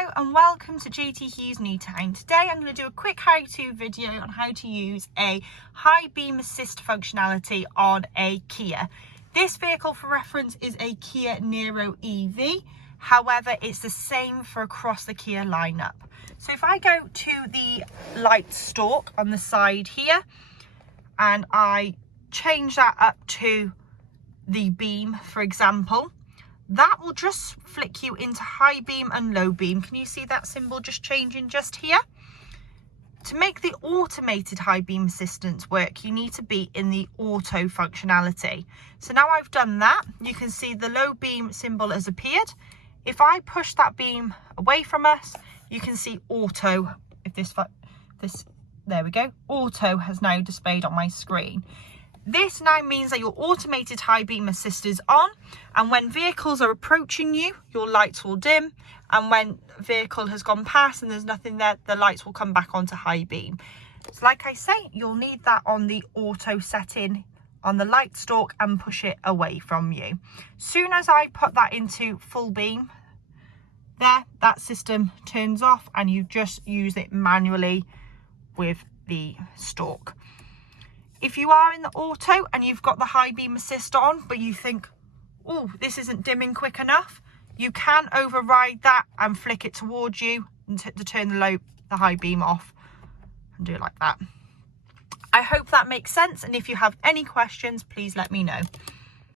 Hello and welcome to JT Hughes Newtown. Today I'm going to do a quick how-to video on how to use a high beam assist functionality on a Kia. This vehicle for reference is a Kia Niro EV. However, it's the same for across the Kia lineup. So if I go to the light stalk on the side here and I change that up to the beam, for example, that will just flick you into high beam and low beam. Can you see that symbol just changing just here? To make the automated high beam assistance work, you need to be in the auto functionality. So now I've done that, you can see the low beam symbol has appeared. If I push that beam away from us, you can see auto. There we go, auto has now displayed on my screen. This now means that your automated high beam assist is on, and when vehicles are approaching you, your lights will dim, and when a vehicle has gone past and there's nothing there, the lights will come back onto high beam. So like I say, you'll need that on the auto setting on the light stalk and push it away from you. Soon as I put that into full beam, there, that system turns off and you just use it manually with the stalk. If you are in the auto and you've got the high beam assist on, but you think, oh, this isn't dimming quick enough, you can override that and flick it towards you and to turn the high beam off and do it like that. I hope that makes sense. And if you have any questions, please let me know.